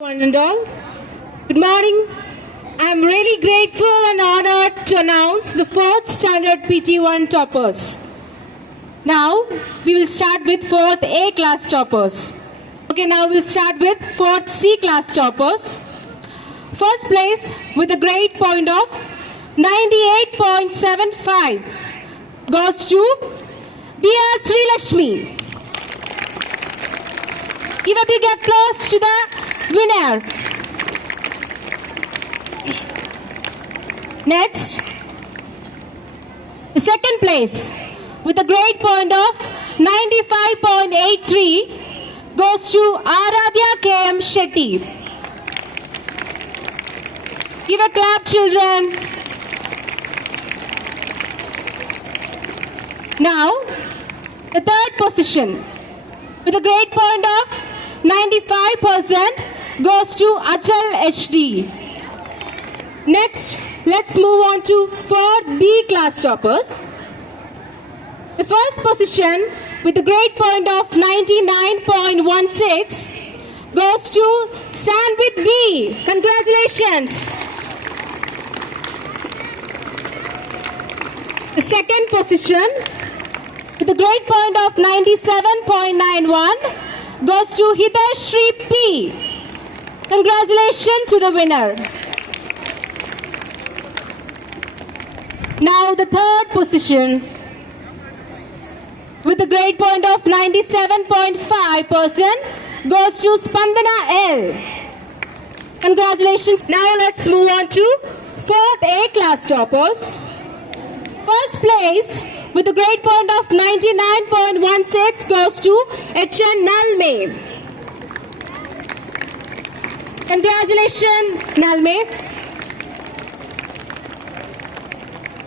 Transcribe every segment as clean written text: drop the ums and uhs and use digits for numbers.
One and all. Good morning. I'm really grateful and honored to announce the 4th standard PT1 toppers. Now, we will start with 4th A class toppers. Okay, now we'll start with 4th C class toppers. First place with a grade point of 98.75 goes to B.R. Srilashmi. Give a big applause to the winner. Next, the second place with a grade point of 95.83 goes to Aradhya K.M. Shetty. Give a clap, children. Now, the third position with a grade point of 95% goes to Achal HD. Next, let's move on to 4th B class toppers. The first position with a grade point of 99.16 goes to Sanvit B. Congratulations. The second position with a grade point of 97.91 goes to Hidayashri P. Congratulations to the winner. Now the third position with a grade point of 97.5% goes to Spandana L. Congratulations. Now let's move on to 4th A class toppers. First place with a grade point of 99.16 goes to H.N. Nalme. Congratulations, Nalme.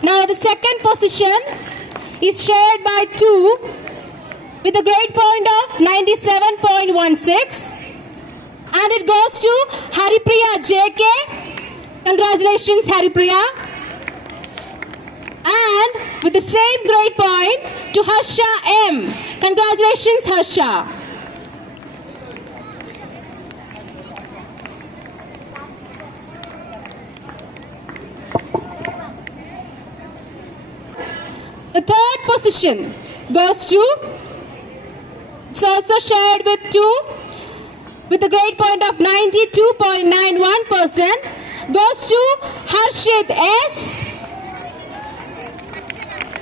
Now the second position is shared by 2 with a grade point of 97.16 and it goes to Haripriya J.K. Congratulations, Haripriya. And with the same grade point to Harsha M. Congratulations, Harsha. The third position goes to, it's also shared with 2 with a grade point of 92.91% goes to Harshit S.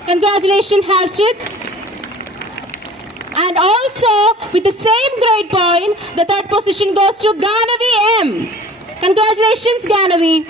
Congratulations, Harshit. And also with the same grade point, the third position goes to Ganavi M. Congratulations, Ganavi.